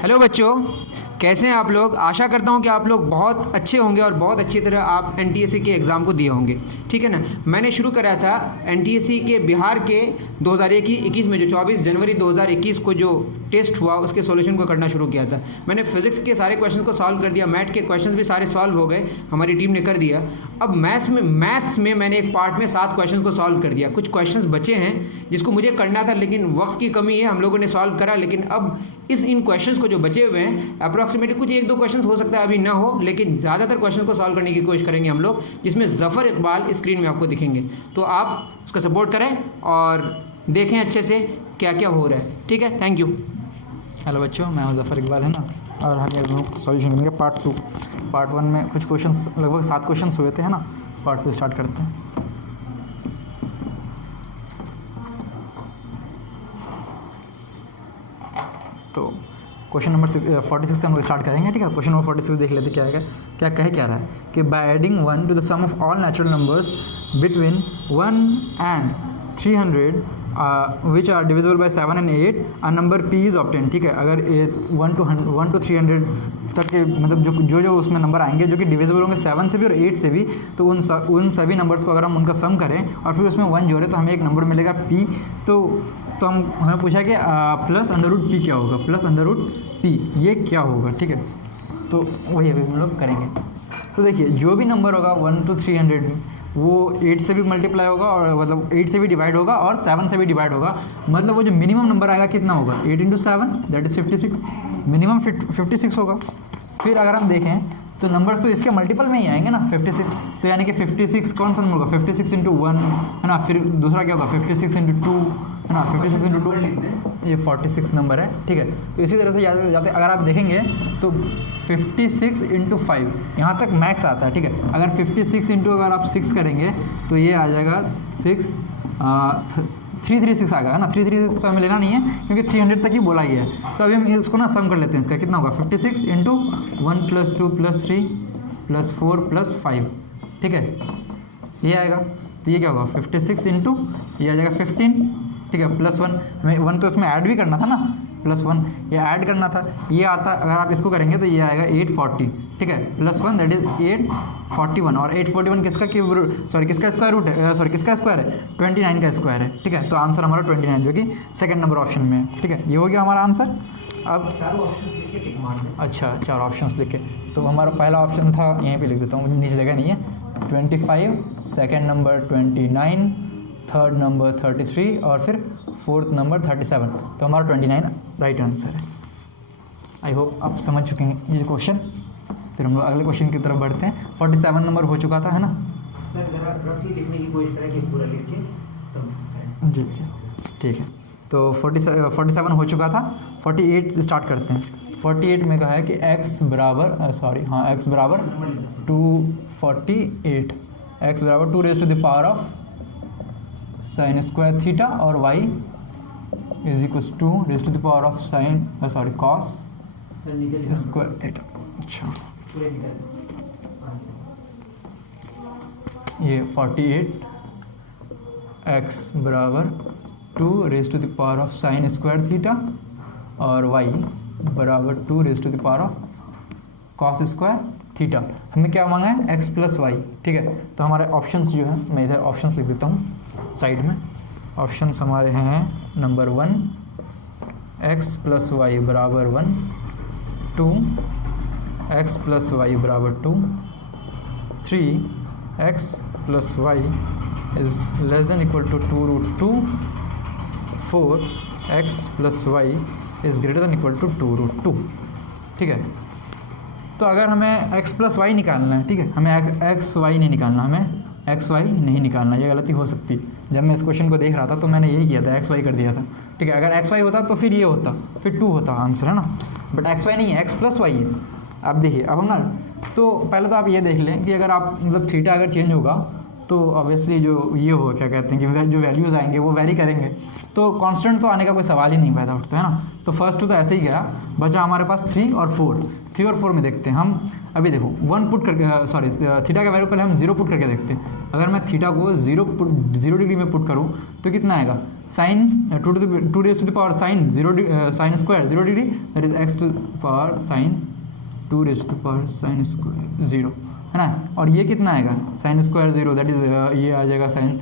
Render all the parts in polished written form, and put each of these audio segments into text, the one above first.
Hello बच्चों, कैसे हैं आप लोग। आशा करता हूं कि आप लोग बहुत अच्छे होंगे और बहुत अच्छी तरह आप एनटीएससी के एग्ज़ाम को दिए होंगे। ठीक है ना। मैंने शुरू करा था एनटीएससी के बिहार के 2021 में, जो 24 जनवरी 2021 को जो टेस्ट हुआ उसके सॉल्यूशन को करना शुरू किया था। मैंने फिजिक्स के सारे क्वेश्चन को सॉल्व कर दिया, मैथ के क्वेश्चन भी सारे सॉल्व हो गए, हमारी टीम ने कर दिया। अब मैथ्स में मैंने एक पार्ट में 7 क्वेश्चन को सॉल्व कर दिया। कुछ क्वेश्चन बचे हैं जिसको मुझे करना था, लेकिन वक्त की कमी है, हम लोगों ने सॉल्व करा। लेकिन अब इन क्वेश्चंस को जो बचे हुए हैं, अप्रॉक्सीमेटली कुछ 1-2 क्वेश्चन हो सकता है अभी ना हो, लेकिन ज़्यादातर क्वेश्चन को सॉल्व करने की कोशिश करेंगे हम लोग, जिसमें ज़फ़र इकबाल स्क्रीन में आपको दिखेंगे। तो आप उसका सपोर्ट करें और देखें अच्छे से क्या क्या हो रहा है। ठीक है, थैंक यू। हेलो बच्चों, मैं हूं ज़फ़र इकबाल, है ना। और हम ये सॉल्यूशन करेंगे पार्ट 2। पार्ट 1 में कुछ क्वेश्चंस, लगभग 7 क्वेश्चंस हुए थे, है ना। पार्ट 2 स्टार्ट करते हैं। तो क्वेश्चन नंबर 46 से हम लोग स्टार्ट करेंगे। ठीक है, क्वेश्चन नंबर 46 देख लेते क्या है, क्या रहा है कि by adding 1 to the sum of all natural numbers between 1 and 300 which are divisible by 7 and 8 a number p is obtain. ठीक है, अगर 1 to 300 तक के मतलब जो उसमें नंबर आएंगे जो कि डिविजिबल होंगे 7 से भी और 8 से भी, तो उन सभी नंबर्स को अगर हम उनका सम करें और फिर उसमें 1 जोड़ें तो हमें एक नंबर मिलेगा p। तो हमें पूछा कि प्लस अंडर रूट पी क्या होगा, प्लस अंडर रूट पी ये क्या होगा। ठीक है, तो वही अभी हम लोग करेंगे। तो देखिए, जो भी नंबर होगा 1 to 300 में, वो 8 से भी मल्टीप्लाई होगा और मतलब 8 से भी डिवाइड होगा और 7 से भी डिवाइड होगा। मतलब वो जो मिनिमम नंबर आएगा कितना होगा, 8 × 7 दैट इज़ 56, मिनिमम 56 होगा। फिर अगर हम देखें तो नंबर्स तो इसके मल्टीपल में ही आएंगे ना, 56। तो यानी कि 56 कौन सा नंबर होगा, 56 × 1, है ना। फिर दूसरा क्या होगा, 56 × 2, है ना। 56 × 2 ये 46 नंबर है। ठीक है, तो इसी तरह से जाते अगर आप देखेंगे तो 56 × 5 यहाँ तक मैक्स आता है। ठीक है, अगर 56 × अगर आप 6 करेंगे तो ये आ जाएगा 336 आ गया, है ना। 336 तो हमें लेना नहीं है क्योंकि 300 तक ही बोला ही है। तो अभी हम इसको ना सम कर लेते हैं। इसका कितना होगा, 56 × 1 + 2 + 3 + 4 + 5। ठीक है, ये आएगा। तो ये क्या होगा, 56 × ये आ जाएगा 15। ठीक है, +1, हमें 1 तो इसमें ऐड भी करना था ना, +1 ये ऐड करना था। ये आता, अगर आप इसको करेंगे तो ये आएगा 840। ठीक है, +1 दैट इज़ 841। और 841 किसका किसका स्क्वायर रूट है, किसका स्क्वायर है, 29 का स्क्वायर है। ठीक है, तो आंसर हमारा 29 जो कि सेकंड नंबर ऑप्शन में है। ठीक है, ये हो गया हमारा आंसर। अब अच्छा, 4 ऑप्शंस लिखे, तो हमारा पहला ऑप्शन था, यहीं पे लिख देता हूँ, नीचे जगह नहीं है, 25, सेकंड नंबर 29, थर्ड नंबर 33 और फिर फोर्थ नंबर 37। तो हमारा 29 राइट आंसर है। आई होप आप समझ चुके हैं ये क्वेश्चन। फिर हम लोग अगले क्वेश्चन की तरफ बढ़ते हैं। 47 नंबर हो चुका था, है ना सर। जरा रफली लिखने की कोशिश करें कि पूरा लिख के तब। जी, ठीक है। तो 47 हो चुका था। 48 से स्टार्ट करते हैं। 48 में कहा है कि x बराबर 248, x बराबर 2 raised to the power of sin square theta और y is equals 2 raised to the power of cos square theta. अच्छा, ये 48 x बराबर 2 raised to the power of sin square theta और y बराबर 2 raised to the power of cos square theta. हमें क्या मांगा है, x + y। ठीक है, तो हमारे ऑप्शंस जो हैं, मैं इधर ऑप्शंस लिख देता हूँ साइड में। ऑप्शंस हमारे हैं नंबर 1 x + y बराबर 1, 2 x + y बराबर 2, 3 x + y is less than equal to 2√2, 4 x + y is greater than equal to 2√2। ठीक है, तो अगर हमें x + y निकालना है, ठीक है, हमें x y नहीं निकालना, हमें x y नहीं निकालना। ये गलती हो सकती है। जब मैं इस क्वेश्चन को देख रहा था तो मैंने यही किया था, x y कर दिया था। ठीक है, अगर x y होता तो फिर ये होता, फिर 2 होता आंसर, है ना। बट x y नहीं है, x + y है। अब देखिए, अब हम ना, तो पहले तो आप ये देख लें कि अगर आप मतलब थीटा अगर चेंज होगा तो ऑब्वियसली जो ये हो, क्या कहते हैं कि जो वैल्यूज़ आएंगे वो वेरी करेंगे, तो कांस्टेंट तो आने का कोई सवाल ही नहीं पैदा उठता, है ना। तो फर्स्ट तो ऐसे ही गया, बचा हमारे पास 3 और 4। 3 और 4 में देखते हैं हम। अभी देखो 1 पुट करके, सॉरी थीटा का वैल्यू पहले हम 0 पुट करके देखते हैं। अगर मैं थीटा को 0 डिग्री में पुट करूँ तो कितना आएगा, sine 2 raise to the power sine 0 sine square 0 degree, that is x to power sine 2 raise to the power sine square 0, है ना। और ये कितना आएगा, साइन स्क्वायर 0, दैट इज ये आ जाएगा साइन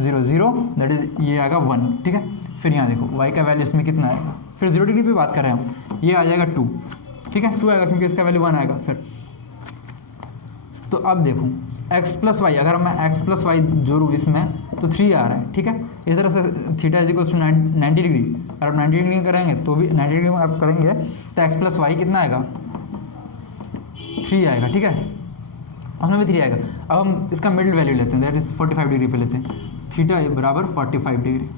0 0, दैट इज ये आएगा 1, ठीक है। फिर यहाँ देखो y का वैल्यू इसमें कितना आएगा, फिर 0 डिग्री पे बात कर रहे हैं हम, ये आ जाएगा 2, ठीक है, 2 आएगा क्योंकि इसका वैल्यू 1 आएगा। फिर तो अब देखो x प्लस वाई, अगर मैं x प्लस वाई जोड़ूँ इसमें तो 3 आ रहा है, ठीक है। इस तरह से theta is equals to 90 degree, अगर आप 90 डिग्री करेंगे तो भी 90 डिग्री में आप करेंगे तो x प्लस वाई कितना आएगा, 3 आएगा, ठीक है, उसमें भी 3 आएगा। अब हम इसका मिडिल वैल्यू लेते हैं, दैट इज 45 डिग्री पे लेते हैं, थीटा बराबर 45 डिग्री।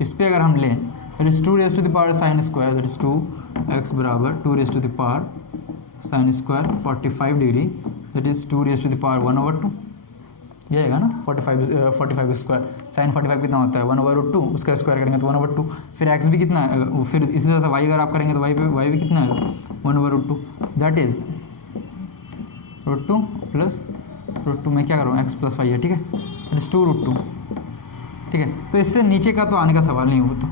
इस पर अगर हम लें that is 2 raise to the power sine square, that is 2x बराबर 2 raise to the power sine square 45 degree, that is 2 raise to the power 1/2, ये आएगा ना 45 स्क्वायर, साइन 45 कितना होता है 1/2, उसका स्क्वायर करेंगे तो 1/2, फिर x भी कितना है, फिर इसी तरह से y अगर आप करेंगे तो y भी कितना आएगा 1/2, दैट इज √2 प्लस √2 में क्या करूँ x प्लस वाई है, ठीक है, दैट इज 2√2, ठीक है। तो इससे नीचे का तो आने का सवाल नहीं होता।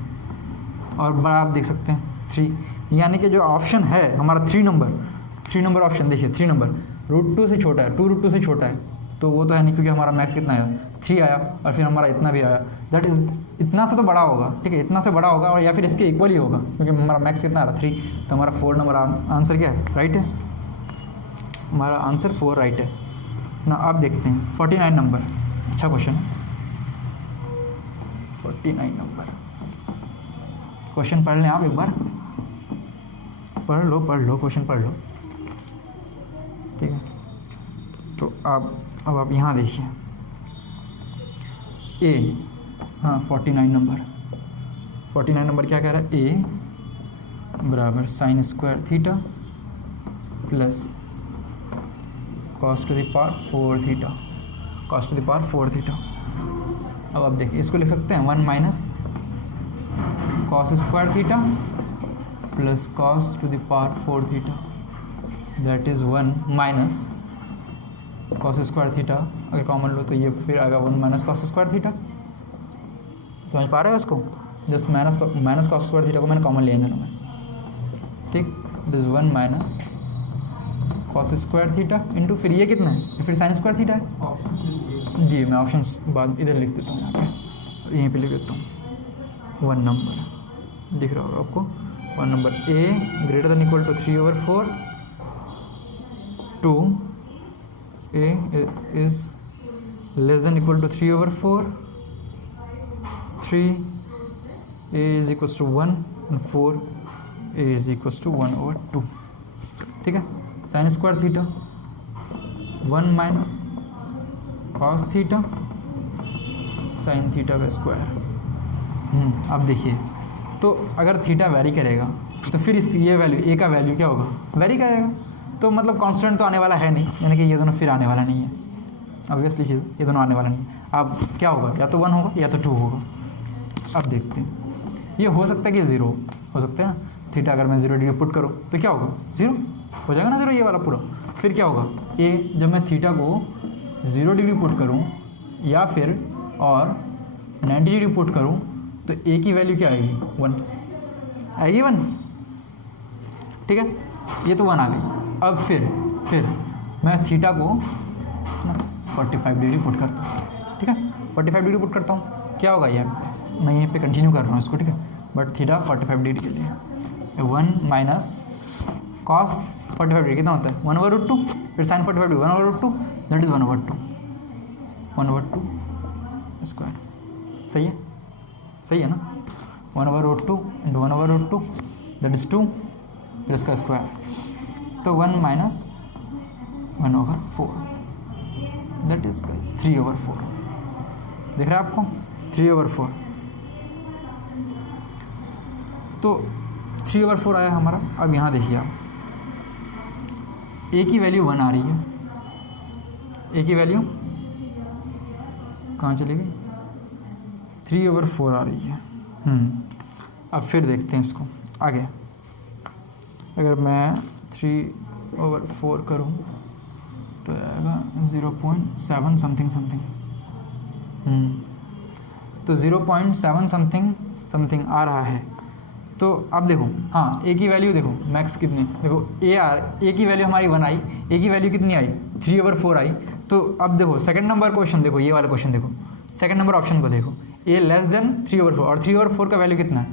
और बड़ा आप देख सकते हैं 3, यानी कि जो ऑप्शन है हमारा 3 नंबर ऑप्शन, देखिए 3 नंबर √2 से छोटा है, 2√2 से छोटा है, तो वो तो है नहीं क्योंकि हमारा मैक्स कितना आया 3 आया, और फिर हमारा इतना भी आया, दैट इज इतना से तो बड़ा होगा, ठीक है, इतना से बड़ा होगा, और या फिर इसके इक्वल ही होगा क्योंकि हमारा मैक्स कितना आ रहा 3, तो हमारा 4 नंबर आंसर क्या है, राइट है, हमारा आंसर 4 राइट है ना। अब देखते हैं 49 नंबर, अच्छा क्वेश्चन है 49 नंबर, क्वेश्चन पढ़ लें आप एक बार, पढ़ लो क्वेश्चन पढ़ लो, ठीक है। तो अब आप यहाँ देखिए ए, हाँ 49 नंबर क्या कह रहा है, ए बराबर sine square theta plus cos to the power 4 theta, cos to the power 4 theta. अब आप देखिए इसको लिख सकते हैं 1 minus cos square theta plus cos to the power 4 theta, that is 1 minus cos square theta, अगर कॉमन लो तो ये फिर आएगा 1 माइनस कॉस स्क्वायर थीटा, समझ पा रहे हो इसको, just minus cos square theta को मैंने कॉमन लिया इन दोनों में, ठीक, this 1 minus cos square theta into फिर ये कितना है, फिर साइन स्क्वायर थीटा है जी। मैं ऑप्शंस बाद इधर लिख देता हूँ, यहाँ पे सॉरी यहीं पे लिख देता हूँ। 1 नंबर दिख रहा होगा आपको, 1 number a greater than equal to 3/4, 2 a is less than equal to 3/4, 3 a is equals to 1 and 4 a is equals to 1/2, ठीक है। Sine square theta 1 minus cos theta sine theta का स्क्वायर। अब देखिए तो अगर थीटा वेरी करेगा तो फिर इसकी ये वैल्यू ए का वैल्यू क्या होगा, वेरी करेगा, तो मतलब कांस्टेंट तो आने वाला है नहीं, यानी कि ये दोनों फिर आने वाला नहीं है, ऑब्वियसली चीज़ ये दोनों आने वाला नहीं है। अब क्या होगा, या तो 1 होगा या तो 2 होगा। अब देखते हैं, ये हो सकता है कि 0 हो सकता है ना, थीटा अगर मैं 0 डिग्री पुट करूँ तो क्या होगा, 0 हो जाएगा ना, 0 ये वाला पूरा। फिर क्या होगा, ए जब मैं थीटा को 0 डिग्री पुट करूँ या फिर और 90 डिग्री पुट करूँ तो ए की वैल्यू क्या आएगी, 1 आएगी, 1, ठीक है, ये तो 1 आ गई। अब फिर मैं थीटा को 45 डिग्री पुट करता हूँ, ठीक है, 45 डिग्री पुट करता हूँ, क्या होगा यार, मैं यहीं पे कंटिन्यू कर रहा हूँ इसको, ठीक है, बट थीटा 45 डिग्री के लिए 1 माइनस कॉस 45 डिग्री कितना होता है 1/2, फिर sine 45 degree 1/2, that is 1/2 square, सही है ना, 1/2 इंटू 1/2 दैट इज़ 2, फिर इसका स्क्वायर, तो 1 माइनस 1/4 दैट इज 3/4, दिख रहा है आपको 3/4, तो 3/4 आया हमारा। अब यहाँ देखिए आप, ए की वैल्यू 1 आ रही है, ए की वैल्यू कहाँ चली गई, 3/4 आ रही है। अब फिर देखते हैं इसको आगे, अगर मैं 3 3/4 करूँ तो आएगा 0.7 समथिंग समथिंग। तो 0.7 समथिंग समथिंग आ रहा है। तो अब देखो, हाँ ए की वैल्यू देखो मैक्स कितनी, देखो ए की वैल्यू हमारी 1 आई, ए की वैल्यू कितनी आई 3/4 आई। तो अब देखो सेकंड नंबर क्वेश्चन देखो, ये वाला क्वेश्चन देखो, सेकंड नंबर ऑप्शन को देखो, ए लेस देन 3/4 और 3/4 का वैल्यू कितना है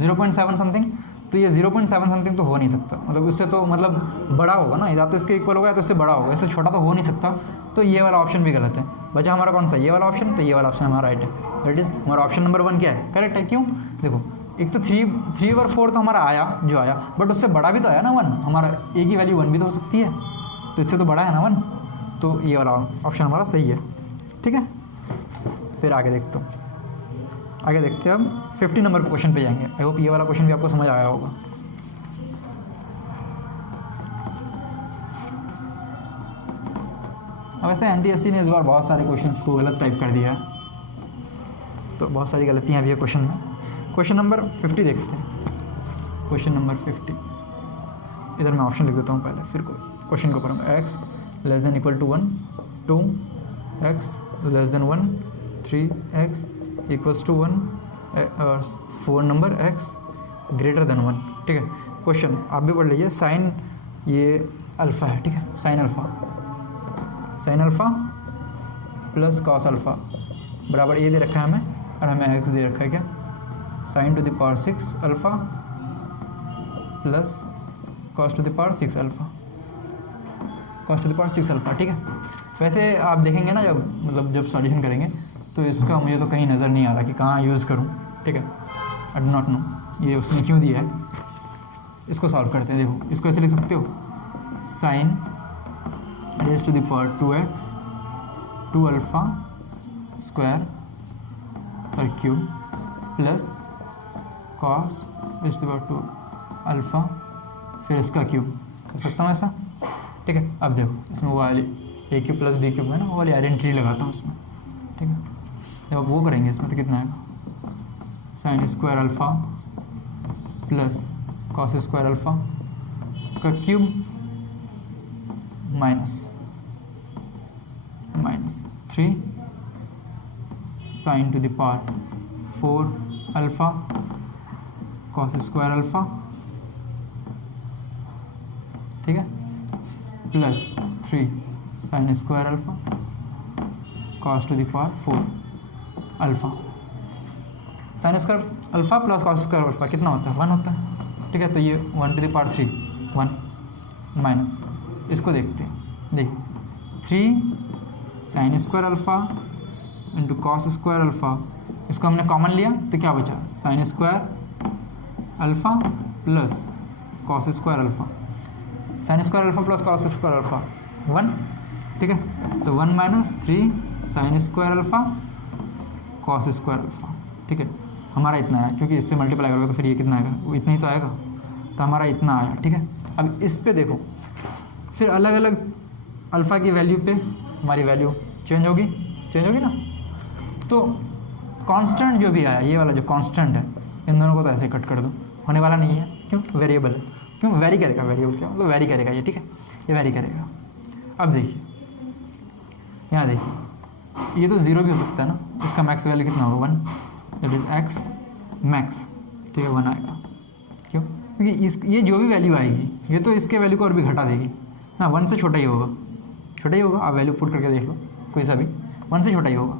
0.7 समथिंग। तो ये 0.7 समथिंग तो हो नहीं सकता, मतलब उससे तो मतलब बड़ा होगा ना, या तो इसके इक्वल होगा या तो इससे बड़ा होगा, इससे छोटा तो हो नहीं सकता। तो ये वाला ऑप्शन भी गलत है। बचा हमारा कौन सा, ये वाला ऑप्शन। तो ये वाला ऑप्शन हमारा राइट है, दैट इज हमारा ऑप्शन नंबर 1 क्या है, करेक्ट है। क्यों, देखो एक तो 3/4 तो हमारा आया जो आया, बट उससे बड़ा भी तो आया ना 1, हमारा ए की वैल्यू 1 भी तो हो सकती है, तो इससे तो बड़ा है ना 1। तो ये वाला ऑप्शन हमारा सही है, ठीक है। फिर आगे देखते हो, आगे देखते हैं अब 50 नंबर क्वेश्चन पे जाएंगे। आई होप ये वाला क्वेश्चन भी आपको समझ आया होगा। अब वैसे एनटीएससी ने इस बार बहुत सारे क्वेश्चंस को गलत टाइप कर दिया है, तो बहुत सारी गलतियाँ भी है क्वेश्चन में। क्वेश्चन नंबर 50 देखते हैं। क्वेश्चन नंबर 50, इधर मैं ऑप्शन लिख देता हूँ पहले, फिर क्वेश्चन को पढ़ूँगा। X less than equal to 1, 2 x less than 1, 3 x equals to 1 और 4 नंबर एक्स ग्रेटर देन 1, ठीक है। क्वेश्चन आप भी पढ़ लीजिए। साइन ये अल्फ़ा है, ठीक है, sign alpha plus cos alpha बराबर ए दे रखा है हमें, और हमें एक्स दे रखा है क्या, sign to the power 6 alpha plus cos to the power 6 alpha, cos to the power 6 alpha, ठीक है। वैसे आप देखेंगे ना जब सॉल्यूशन करेंगे तो इसका मुझे तो कहीं नज़र नहीं आ रहा कि कहाँ यूज़ करूँ, ठीक है। आई डू नॉट नो ये उसने क्यों दिया है। इसको सॉल्व करते हैं। देखो इसको ऐसे लिख सकते हो, sine raise to the power 2x 2 alpha square पर cube plus cos raise to the power 2 alpha फिर इसका क्यूब कर सकता हूँ ऐसा, ठीक है। अब देखो इसमें वो वाली ए क्यूब प्लस बी क्यूब है ना, वो वाली आइडेंटिटी लगाता हूँ इसमें, ठीक है। जब आप वो करेंगे इसमें तो कितना आएगा, sine square alpha plus cos square alpha का cube minus 3 sine to the power 4 alpha cos square alpha, ठीक है, plus 3 sine square alpha cos to the power 4 alpha. Sine square alpha plus cos square alpha कितना होता है, 1 होता है, ठीक है। तो ये 1 टू द पावर 3 1 माइनस, इसको देखते हैं। देखिए 3 sine square alpha into cos square alpha, इसको हमने कॉमन लिया तो क्या बचा, sign square alpha plus cos square alpha, sine square alpha plus cos square alpha 1, ठीक है। तो 1 minus 3 sine square alpha cos square alpha, ठीक है। हमारा इतना है, क्योंकि इससे मल्टीप्लाई करोगे तो फिर ये कितना आएगा, वो इतना ही तो आएगा, तो हमारा इतना आया, ठीक है। अब इस पे देखो, फिर अलग अलग अल्फ़ा की वैल्यू पे हमारी वैल्यू चेंज होगी ना। तो कांस्टेंट जो भी आया, ये वाला जो कांस्टेंट है, इन दोनों को तो ऐसे कट कर दो, होने वाला नहीं है, क्यों, वेरिएबल है, क्यों वेरी करेगा, वेरिएबल क्या मतलब वेरी करेगा ये, ठीक है, ये वेरी करेगा। अब देखिए यहाँ देखिए, ये तो 0 भी हो सकता है ना, इसका मैक्स वैल्यू कितना होगा 1, दैट इज एक्स मैक्स, ठीक है, 1 आएगा। क्यों, क्योंकि ये जो भी वैल्यू आएगी ये तो इसके वैल्यू को और भी घटा देगी ना, 1 से छोटा ही होगा, आप वैल्यू पुट करके देख लो कोई सा भी, 1 से छोटा ही होगा।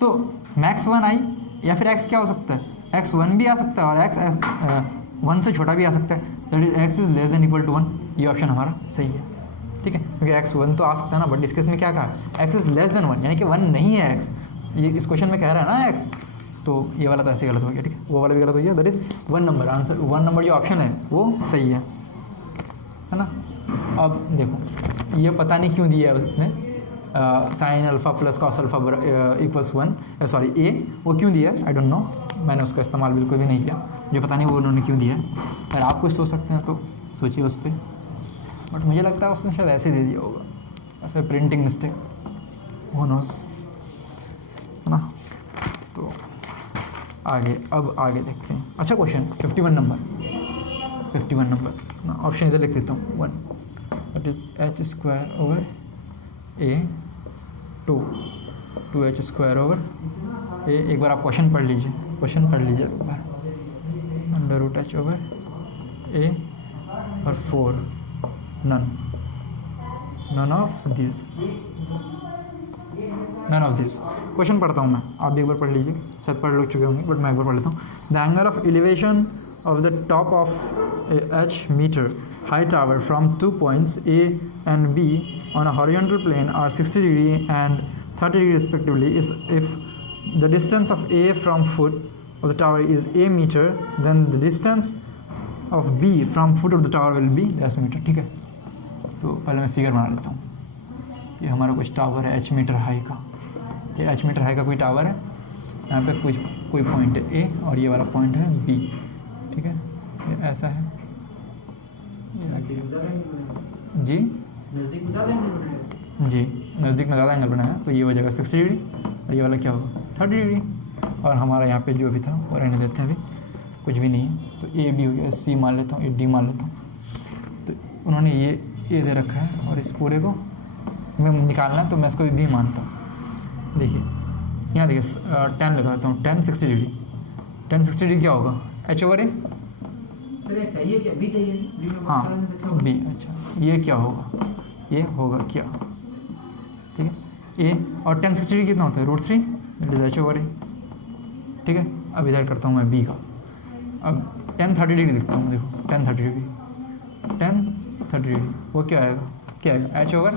तो मैक्स 1 आई, या फिर एक्स क्या हो सकता है, एक्स 1 भी आ सकता है और एक्स 1 से छोटा भी आ सकता है, that is x is less than equal to 1, ये ऑप्शन हमारा सही है, ठीक है। क्योंकि एक्स 1 तो आ सकता है ना, बट इस केस में क्या कहा, एक्स इज लेस देन 1, यानी कि 1 नहीं है एक्स, ये इस क्वेश्चन में कह रहा है ना एक्स, तो ये वाला तो ऐसे गलत हो गया, ठीक है, वो वाला भी गलत हो गया, that is 1 number answer, 1 number जो ऑप्शन है वो सही है ना। अब देखो ये पता नहीं क्यों दिया है उसने, sine alpha plus cos alpha equals 1, sorry a, वो क्यों दिया है आई डोंट नो, मैंने उसका इस्तेमाल बिल्कुल भी नहीं किया, जो पता नहीं वो उन्होंने क्यों दिया है। अगर आप कुछ सोच सकते हैं तो सोचिए उस पर, बट मुझे लगता है उसने शायद ऐसे दे दिया होगा, या फिर प्रिंटिंग मिस्टेक, वो नोज, है ना। तो अब आगे देखते हैं। अच्छा क्वेश्चन 51 नंबर ऑप्शन इधर लिख देता हूँ, 1 that is h square over a 2 h square over a. एक बार आप क्वेश्चन पढ़ लीजिए, क्वेश्चन पढ़ लीजिए एक बार, अंडर रूट एच ओवर ए और 4 नन ऑफ दिस। क्वेश्चन पढ़ता हूँ मैं, आप भी एक बार पढ़ लीजिए, शायद पढ़ चुके होंगे बट मैं एक बार पढ़ लेता हूँ। The angle of elevation of the top of a h meter high tower from 2 points A and B on a horizontal plane are 60 degree and 30 degree respectively is if the distance of A from foot of the tower is A meter, then the distance of B from foot of the tower will be dash meter। ठीक है, तो पहले मैं figure बना लेता हूँ। ये हमारा कुछ टावर है h मीटर हाई का, ये h मीटर हाई का कोई टावर है, यहाँ पे कोई पॉइंट है A और ये वाला पॉइंट है B। ठीक है, ये ऐसा है, ये आगे जी नज़दीक में ज़्यादा एंगल बनाया तो ये हो जाएगा 60 डिग्री और ये वाला क्या होगा 30 डिग्री। और हमारा यहाँ पे जो भी था वो रहने देते हैं, अभी कुछ भी नहीं है। तो ए बी हो गया, सी मान लेता हूँ, ये डी मान लेता हूँ। तो उन्होंने ये ए दे रखा है और इस पूरे को मैं निकालना है तो मैं इसको बी मानता हूँ। देखिए यहाँ देखिए 10 लगा देता हूँ, 10 60 डिग्री, 10 60 डिग्री क्या होगा एच ओवर ए। हाँ बी, अच्छा ये क्या होगा, ये होगा क्या, ठीक है ए। और 10 60 डिग्री कितना होता है √3, दैट इज एच ओवर ए। ठीक है, अब इधर करता हूँ मैं बी का। अब 10 30 डिग्री लिखता हूँ, देखो 10 30 डिग्री, 10 30 डिग्री वो क्या आएगा, क्या आएगा एच ओवर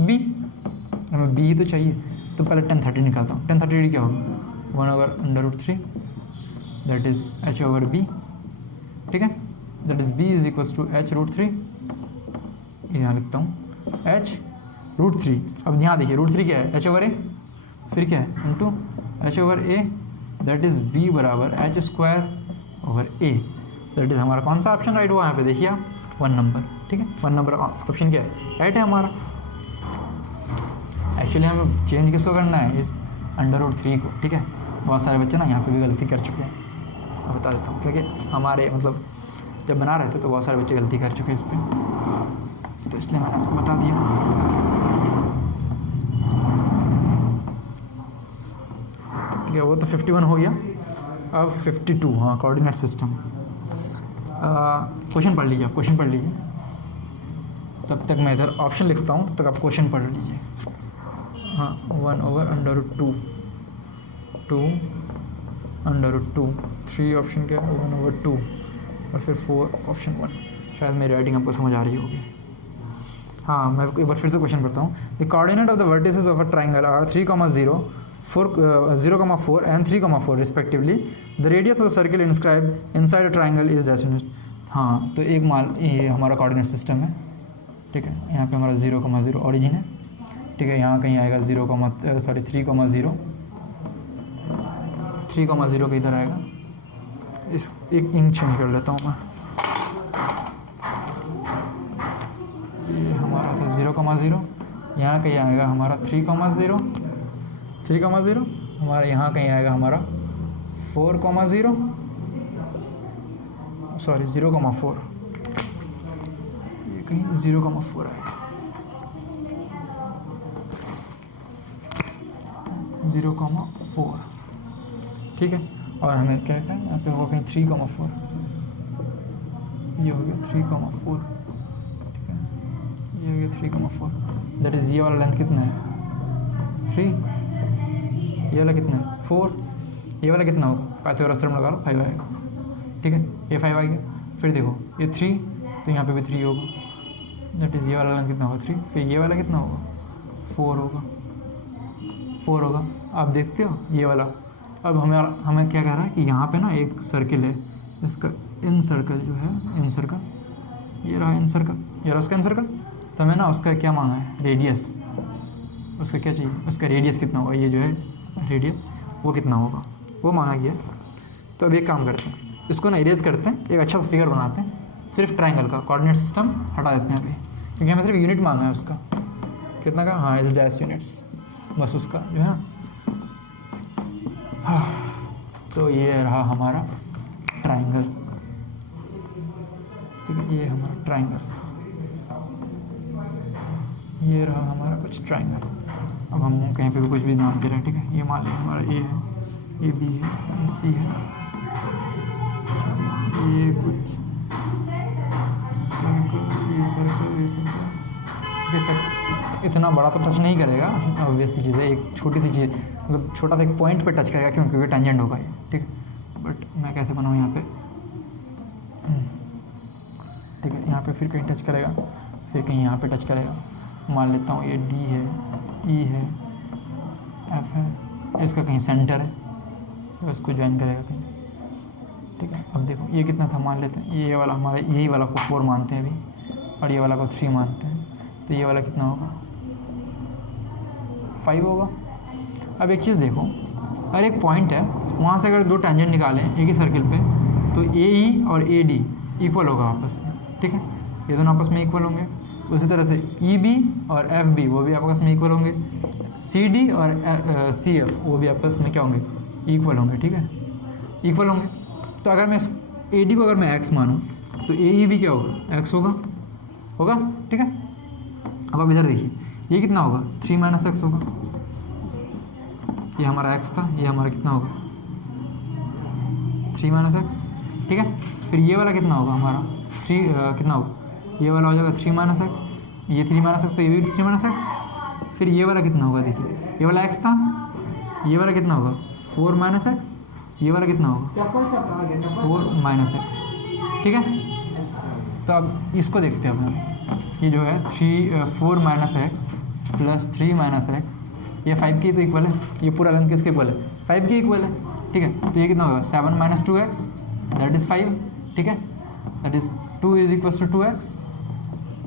बी। हमें बी तो चाहिए तो पहले 10 30 निकालता हूँ। 10 30 डिग्री क्या होगा 1/√3 that is h over b. ठीक है, that is b is equals to h √3। यहाँ लिखता हूँ एच √3। अब यहाँ देखिए √3 क्या है एच ओवर ए, फिर क्या है into h over a, that is b बराबर h square over a. That is हमारा कौन सा ऑप्शन राइट हुआ यहाँ पे देखिए आप 1 नंबर। ठीक है, 1 नंबर ऑप्शन क्या है राइट है हमारा। एक्चुअली हमें चेंज किसको करना है इस √3 को। ठीक है, बहुत सारे बच्चे ना यहाँ पे भी गलती कर चुके हैं, मैं बता देता हूँ क्योंकि हमारे मतलब जब बना रहे थे तो बहुत सारे बच्चे गलती कर चुके हैं इस पर, तो इसलिए मैंने आपको बता दिया। ठीक है, वो तो 51 हो गया। अब 52, हाँ कोऑर्डिनेट सिस्टम। क्वेश्चन पढ़ लीजिए आप, क्वेश्चन पढ़ लीजिए, तब तक मैं इधर ऑप्शन लिखता हूँ, तब तक आप क्वेश्चन पढ़ लीजिए। हाँ 1/√2, 2 √2, 3 ऑप्शन क्या है 1/2 और फिर 4 ऑप्शन 1। शायद मेरी राइटिंग आपको समझ आ रही होगी। हाँ मैं एक बार फिर से क्वेश्चन पढ़ता हूँ। The coordinate of the vertices of a triangle are 3,0, 0,4 and 3,4 respectively. The radius of the circle inscribe inside a triangle is dash. हाँ तो एक मान ये हमारा कोऑर्डिनेट सिस्टम है। ठीक है, यहाँ पे हमारा 0,0 ऑरिजिन है। ठीक है, यहाँ कहीं आएगा 3,0, 3,0 इधर आएगा। इस एक इंक चेंज कर लेता हूँ मैं। ये हमारा था 0,0, यहाँ कहीं आएगा हमारा 3,0, 3,0 हमारा यहाँ कहीं आएगा हमारा 4,0, सॉरी 0,4, ये कहीं 0,4 आएगा, 0,4। ठीक है, और हमें क्या है यहाँ पे होगा कहीं 3,4, ये हो गया 3,4। ठीक है, ये हो गया 3,4। दैट इज़ ये वाला लेंथ कितना है 3, ये वाला कितना है 4, ये वाला कितना होगा पाइथागोरस थ्योरम लगा लो 5 आएगा। ठीक है, ये 5 आ गया। फिर देखो ये 3 तो यहाँ पे भी 3 होगा। दैट इज़ ये वाला लेंथ कितना होगा 3, फिर ये वाला कितना होगा 4 होगा। आप देखते हो ये वाला। अब हमें क्या कह रहा है कि यहाँ पे ना एक सर्किल है, इसका इन सर्कल जो है, इन सर्कल ये रहा इन सर्कल, ये रहा उसका इन सर्कल। तो हमें ना उसका क्या मांगा है रेडियस, उसका क्या चाहिए, उसका रेडियस कितना होगा, ये जो है रेडियस वो कितना होगा वो मांगा गया। तो अब एक काम करते हैं, इसको ना इरेज करते हैं, एक अच्छा सा फिगर बनाते हैं, सिर्फ ट्राइंगल का कोऑर्डिनेट सिस्टम हटा देते हैं अभी, क्योंकि हमें सिर्फ यूनिट मांगा है उसका कितना का, हाँ इज डैश यूनिट्स, बस उसका जो है ना। तो ये रहा हमारा ट्राइंगल। ठीक है, ये हमारा ट्राइंगल। ये रहा हमारा कुछ ट्राइंगल। अब हम कहीं पे भी कुछ भी नाम दे रहे हैं, ठीक है। ये मान लें हमारा ए है, ये बी है, ये सी है, ये कुछ सर्कल, ये सर्कल, ये सर्कल, ठीक है। इतना बड़ा तो टच नहीं करेगा, ऑब्वियसली चीज़ है, एक छोटी सी चीज़, मतलब छोटा सा एक पॉइंट पे टच करेगा, क्योंकि टेंजेंट होगा ये, ठीक है। बट मैं कैसे बनाऊँ यहाँ पे, ठीक है। यहाँ पे फिर कहीं टच करेगा, फिर कहीं यहाँ पे टच करेगा। मान लेता हूँ ये डी है, ई है, एफ है, इसका कहीं सेंटर है, तो इसको ज्वाइन करेगा कहीं, ठीक है। अब देखो ये कितना था, मान लेते हैं ये वाला हमारा, यही वाला को 4 मानते हैं अभी, और ये वाला को 3 मानते हैं, तो ये वाला कितना होगा, 5 होगा। अब एक चीज़ देखो, अगर एक पॉइंट है, वहाँ से अगर 2 टेंजेंट निकालें एक ही सर्किल पे, तो ए ई और ए डी इक्वल होगा आपस में, ठीक है। ये दोनों आपस में इक्वल होंगे। उसी तरह से ई बी और एफ बी वो भी आपस में इक्वल होंगे। सी डी और सी एफ वो भी आपस में क्या होंगे, इक्वल होंगे, ठीक है, इक्वल होंगे। तो अगर मैं ए डी को अगर मैं एक्स मानूँ, तो ए ई भी क्या होगा, एक्स होगा, ठीक है। अब आप इधर देखिए, ये कितना होगा, 3 - एक्स होगा। ये हमारा एक्स था, ये हमारा कितना होगा, 3 - एक्स, ठीक है। फिर ये वाला कितना होगा हमारा, 3 कितना होगा, ये वाला हो जाएगा 3 - एक्स, ये 3 - एक्स, तो ये भी 3 - एक्स। फिर ये वाला कितना होगा, देखिए ये वाला एक्स था, ये वाला कितना होगा, 4 - एक्स, ये वाला कितना होगा, 4 - एक्स, ठीक है। तो अब इसको देखते हैं अब, ये जो है 4 - एक्स प्लस 3 - एक्स, ये 5 के तो इक्वल है, ये पूरा लेंथ किसके इक्वल है, 5 के इक्वल है, ठीक है। तो ये कितना होगा, 7 - 2x, दैट इज़ 5, ठीक है। That is 2 = 2x,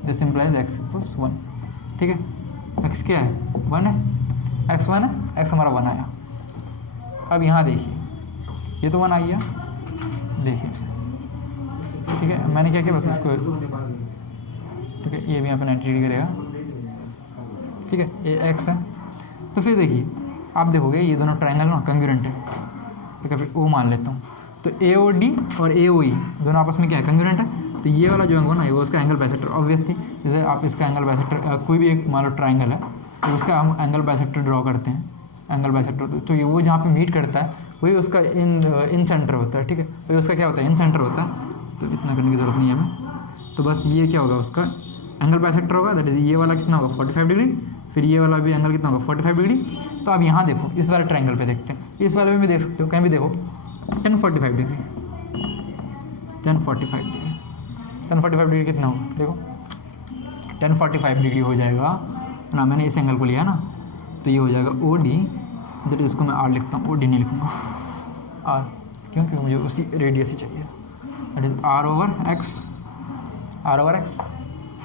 this implies x = 1, ठीक है। x क्या है, 1 है, x 1 है, x हमारा 1 आया। अब यहाँ देखिए, ये तो 1 आ गया, देखिए, ठीक है। मैंने क्या किया, बस इसको, ठीक है, ये भी यहाँ पे 90 डिग्री करेगा, ठीक है। ये x है, तो फिर देखिए आप देखोगे ये दोनों ट्रायंगल ना कंग्रुएंट है, ठीक है। फिर ओ मान लेता हूँ, तो ए ओ डी और ए ओ ई दोनों आपस में क्या है, कंग्रुएंट है। तो ये वाला जो है ना, वो उसका एंगल बाइसेक्टर, ऑब्वियसली जैसे आप इसका एंगल बाइसेक्टर, कोई भी एक मान लो ट्रायंगल है, तो उसका हम एंगल बाइसेक्टर ड्रॉ करते हैं, एंगल बाइसेक्टर, तो ये वो जहाँ पे मीट करता है वही उसका इन सेंटर होता है, ठीक है। वही उसका क्या होता है, इन सेंटर होता है, तो इतना करने की ज़रूरत नहीं है हमें। तो बस ये क्या होगा, उसका एंगल बाइसेक्टर होगा, दैट इज़ ये वाला कितना होगा, 45 डिग्री, फिर ये वाला भी एंगल कितना होगा, 45 डिग्री। तो आप यहाँ देखो, इस वाले ट्रायंगल पे देखते हैं, इस वाले में भी देख सकते हो, कहीं भी देखो 1045 डिग्री, 1045 डिग्री, 1045 डिग्री कितना होगा, देखो 1045 डिग्री हो जाएगा ना। मैंने इस एंगल को लिया ना, तो ये हो जाएगा ओ डी, दैट इज इसको मैं आर लिखता हूँ, ओ डी नहीं लिखूँगा, आर, क्योंकि मुझे उसी रेडियस ही चाहिए, that is r over x, r over x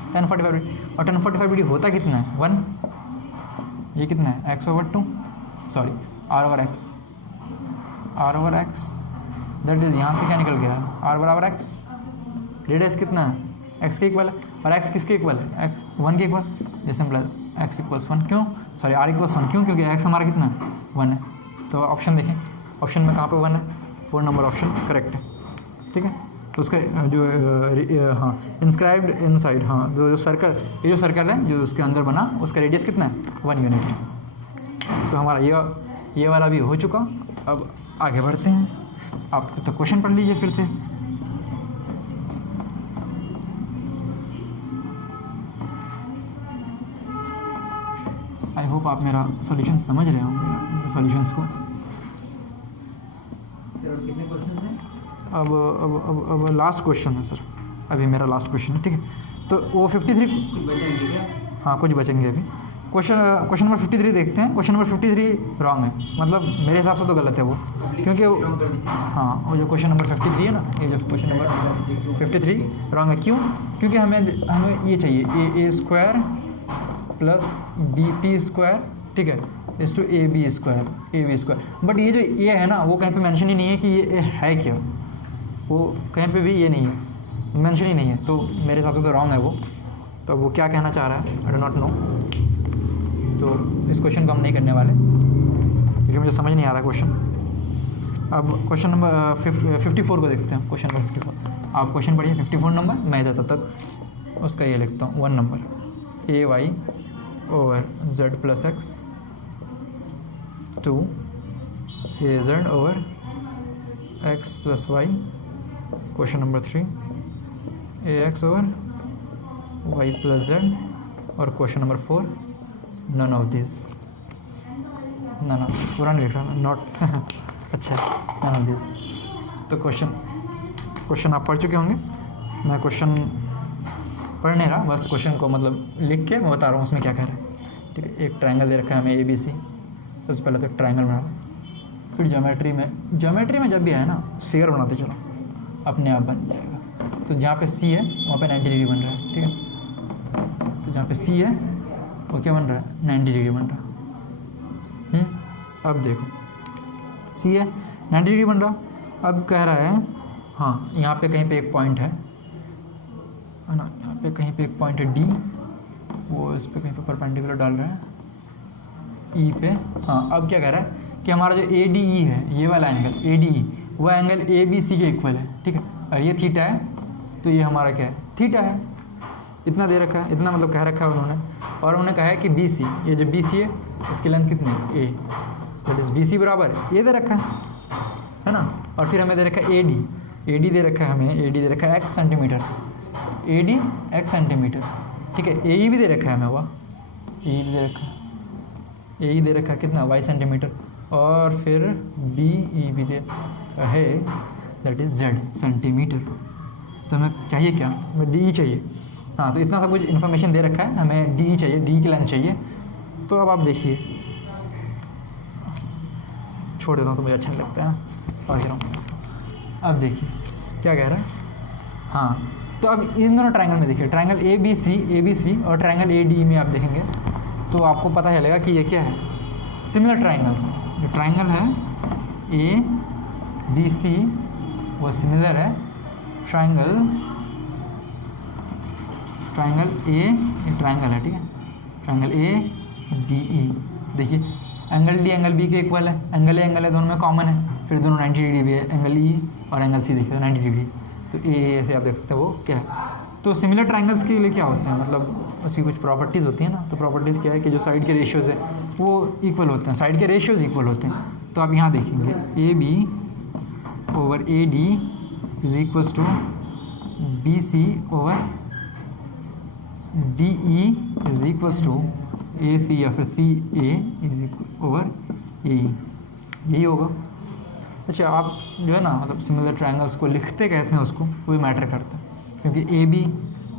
1045 degree. और 1045 डिग्री होता कितना है, 1, ये कितना है, x over 2, sorry r over x, r over x, that is यहाँ से क्या निकल गया, आर बराबर एक्स, रेडियस कितना है, एक्स के इक्वल है, और एक्स किसके इक्वल है, एक्स 1 के इक्वल, जैसे मतलब एक्स = 1, क्यों, सॉरी आर = 1, क्यों, क्योंकि एक्स हमारा कितना है, 1 है। तो ऑप्शन देखें, ऑप्शन में कहाँ पे 1 है, 4 नंबर ऑप्शन करेक्ट है, ठीक है। तो उसका जो हाँ इंस्क्राइब्ड इनसाइड, हाँ जो सर्कल, ये जो सर्कल है जो उसके अंदर बना, उसका रेडियस कितना है, 1 यूनिट। तो हमारा ये वाला भी हो चुका। अब आगे बढ़ते हैं, आप तो क्वेश्चन पढ़ लीजिए फिर से। आई होप आप मेरा सॉल्यूशन समझ रहे होंगे, सॉल्यूशंस को। कितने क्वेश्चन हैं? अब लास्ट क्वेश्चन है सर, अभी मेरा लास्ट क्वेश्चन है, ठीक है। तो वो 53, बचेंगे क्या? हाँ कुछ बचेंगे अभी। क्वेश्चन नंबर 53 देखते हैं। क्वेश्चन नंबर 53 रॉन्ग है, मतलब मेरे हिसाब से तो गलत है वो, क्योंकि हाँ वो जो क्वेश्चन नंबर 53 है ना, ये जो क्वेश्चन नंबर 53 रॉन्ग है। क्यों? क्योंकि हमें ये चाहिए ए स्क्वायर प्लस BP², ठीक है, इस टू AB²। बट ये जो ए है ना, वो कहीं पे मेंशन ही नहीं है कि ये है क्या, वो कहीं पे भी ये नहीं है, मेंशन ही नहीं है, तो मेरे हिसाब से तो रॉन्ग है वो। तो अब वो क्या कहना चाह रहा है, आई डो नॉट नो। तो इस क्वेश्चन को हम नहीं करने वाले, क्योंकि मुझे समझ नहीं आ रहा क्वेश्चन। अब क्वेश्चन नंबर 54 को देखते हैं। क्वेश्चन नंबर 54, आप क्वेश्चन पढ़िए 54 नंबर, मैं इधर तब तक उसका ये लिखता हूँ 1 number, AY over z plus x to az over x plus y. Question number 3, ax over y plus z. और question number 4, none of this, none of, पूरा नहीं लिख रहा नॉट अच्छा, नन ऑफ दिस। तो क्वेश्चन आप पढ़ चुके होंगे, मैं क्वेश्चन पढ़ नहीं रहा, बस क्वेश्चन को मतलब लिख के मैं बता रहा हूँ उसमें क्या कह रहा है। ठीक है, एक ट्रायंगल दे रखा है हमें ए बी सी। सबसे पहले तो एक ट्रायंगल बना रहा है, फिर ज्योमेट्री में जब भी आए ना फिगर बनाते चलो, अपने आप बन जाएगा। तो जहाँ पे सी है वहाँ पे 90 डिग्री बन रहा है। ठीक है, तो जहाँ पे सी है वो क्या बन रहा है, 90 डिग्री बन रहा है। अब देखो सी है 90 डिग्री बन रहा। अब कह रहा है हाँ यहाँ पे कहीं पे एक पॉइंट है ना, यहाँ पे कहीं पे एक पॉइंट है डी, वो इस पे कहीं पे परपेंडिकुलर डाल रहा है ई पे। हाँ, अब क्या कह रहा है कि हमारा जो ए डी ई है, ये वाला एंगल ए डी ई, वह एंगल ए बी सी के इक्वल है। ठीक है, और ये थीटा है, तो ये हमारा क्या है, थीटा है। इतना दे रखा है, इतना मतलब कह रखा है उन्होंने। और उन्होंने कहा है कि बी सी, ये जो बी सी है उसकी लेंथ कितनी है, ए, दैट इज बी सी बराबर ये दे रखा है ना। और फिर हमें दे रखा है ए डी दे रखा है हमें, ए डी दे रखा है एक्स सेंटीमीटर, ए डी एक्स सेंटीमीटर। ठीक है, ए ई भी दे रखा है हमें, वह ए दे रखा है, ए ई दे रखा है कितना, वाई सेंटीमीटर। और फिर बी ई भी दे है, दैट इज जेड सेंटीमीटर। तो हमें चाहिए क्या, हमें डी ई चाहिए। हाँ, तो इतना सब कुछ इन्फॉर्मेशन दे रखा है, हमें डी ई चाहिए, डी की लेंथ चाहिए। तो अब आप देखिए, छोड़ देता हूँ तो मुझे अच्छा नहीं लगता है, पढ़ रहा हूँ इसको। अब देखिए क्या कह रहा है। हाँ, तो अब इन दोनों ट्रायंगल में देखिए, ट्रायंगल ए बी सी और ट्रायंगल ए डी में आप देखेंगे तो आपको पता चलेगा कि ये क्या है, सिमिलर ट्रायंगल्स। जो ट्रायंगल है ए बी सी वो सिमिलर है ट्रायंगल ए, ये ट्रायंगल है। ठीक है, ट्रायंगल ए डी ई। देखिए एंगल डी एंगल बी के इक्वल है, एंगल है दोनों में कॉमन है, फिर दोनों 90 डिग्री भी है, एंगल ई और एंगल सी देखिए 90 डिग्री। तो ए ऐसे आप देख सकते हैं वो क्या है। तो सिमिलर ट्रायंगल्स के लिए क्या होते हैं, मतलब उसकी कुछ प्रॉपर्टीज़ होती हैं ना। तो प्रॉपर्टीज़ क्या है कि जो साइड के रेशियोज़ है वो इक्वल होते हैं, साइड के रेशियोज़ इक्वल होते हैं। तो आप यहाँ देखेंगे a b over a d is equals to b c over d e is equals to a c या फिर c a is equal over a, यही होगा। अच्छा, आप जो है ना मतलब सिमिलर ट्रायंगल्स को लिखते कहते हैं उसको, वो भी मैटर करता है। क्योंकि ए बी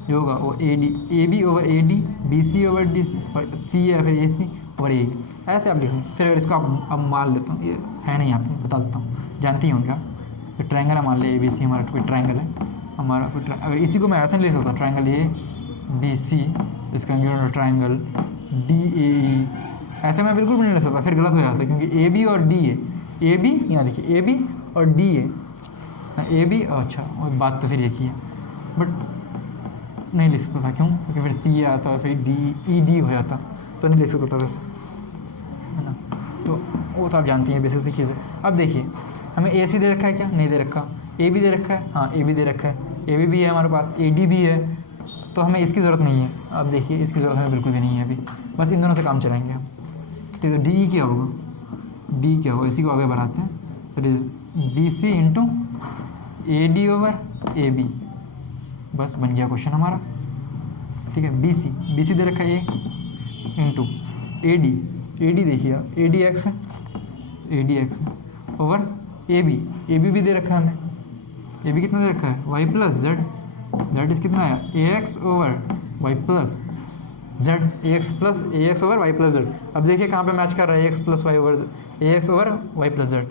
जो होगा वो a b over a d, b c over d c, और सी या फिर ए सी ओवर ए, ऐसे आप लिखेंगे। फिर अगर इसको आप अब मान लेता हूँ, ये है नहीं, आपको बता देता हूँ, जानते ही होंगे आप। ट्रायंगल है, मान लिया ए बी सी हमारा कोई ट्रायंगल है, हमारा कोई अगर इसी को मैं ऐसे नहीं लिख सकता, ट्रायंगल ए बी सी, इसका ट्रायंगल डी ए ई, ऐसे मैं बिल्कुल भी नहीं लिख सकता, फिर गलत हो जाता है। क्योंकि ए बी और डी है, ए बी यहाँ देखिए ए बी और डी है, ए बी, अच्छा बात तो फिर एक ही है, बट नहीं लिख सकता था। क्यों? क्योंकि फिर सी आता फिर डी ई डी हो जाता, तो नहीं लिख सकता था वैसे, है ना। तो वो तो आप जानती हैं बेसिक सी चीज़ है। अब देखिए हमें ए सी दे रखा है क्या, नहीं दे रखा। ए बी दे रखा है, हाँ ए बी दे रखा है, ए बी भी है हमारे पास, ए डी भी है, तो हमें इसकी ज़रूरत नहीं है। अब देखिए इसकी ज़रूरत हमें बिल्कुल भी नहीं है अभी, बस इन दोनों से काम चलाएंगे हम। ठीक है, डी क्या होगा, डी क्या होगा, इसी को आगे बढ़ाते हैं। That is d c into a d over a b, बस बन गया क्वेश्चन हमारा। ठीक है, बी सी दे रखा है ए इंटू ए डी देखिए आप, ए डी एक्स है, a d x over a b भी दे रखा है हमें। ए बी कितना दे रखा है, वाई प्लस जेड, जेड इस कितना है, A X over Y plus Z, A X over Y plus Z. अब देखिए कहाँ पे मैच कर रहा है, A X plus Y over A X over Y plus Z,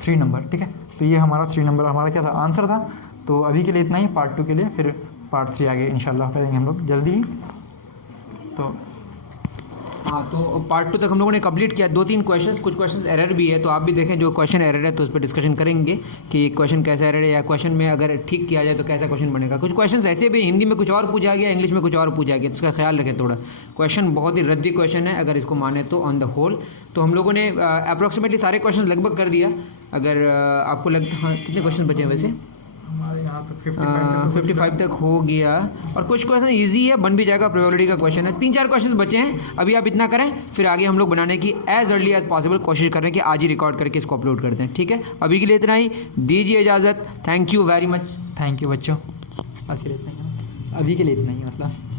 3 number. ठीक है, तो ये हमारा 3 नंबर हमारा क्या था, आंसर था। तो अभी के लिए इतना ही, पार्ट 2 के लिए, फिर पार्ट 3 आगे इंशाल्लाह करेंगे हम लोग जल्दी ही। तो हाँ, तो पार्ट 2 तक हम लोगों ने कंप्लीट किया। 2-3 क्वेश्चंस, कुछ क्वेश्चंस एरर भी है, तो आप भी देखें जो क्वेश्चन एरर है तो उस पर डिस्कशन करेंगे कि क्वेश्चन कैसा एरर है, या क्वेश्चन में अगर ठीक किया जाए तो कैसा क्वेश्चन बनेगा। कुछ क्वेश्चन ऐसे भी हिंदी में कुछ और पूछा गया, इंग्लिश में कुछ और पूछा गया, तो इसका ख्याल रखें थोड़ा। क्वेश्चन बहुत ही रद्दी क्वेश्चन है अगर इसको माने तो, ऑन द होल। तो हम लोगों ने अप्रॉक्सीमेटली सारे क्वेश्चन लगभग कर दिया। अगर आपको लगता, हाँ कितने क्वेश्चन बचे हैं वैसे हमारे यहाँ तो 55 तक हो गया और कुछ क्वेश्चन इजी है, बन भी जाएगा, प्रोबेबिलिटी का क्वेश्चन है। 3-4 क्वेश्चन बचे हैं, अभी आप इतना करें, फिर आगे हम लोग बनाने की एज अर्ली एज पॉसिबल कोशिश कर रहे हैं कि आज ही रिकॉर्ड करके इसको अपलोड करते हैं, ठीक है। अभी के लिए इतना ही, दीजिए इजाज़त। Thank you very much. Thank you बच्चों, बस इतना ही, अभी के लिए इतना ही मतलब।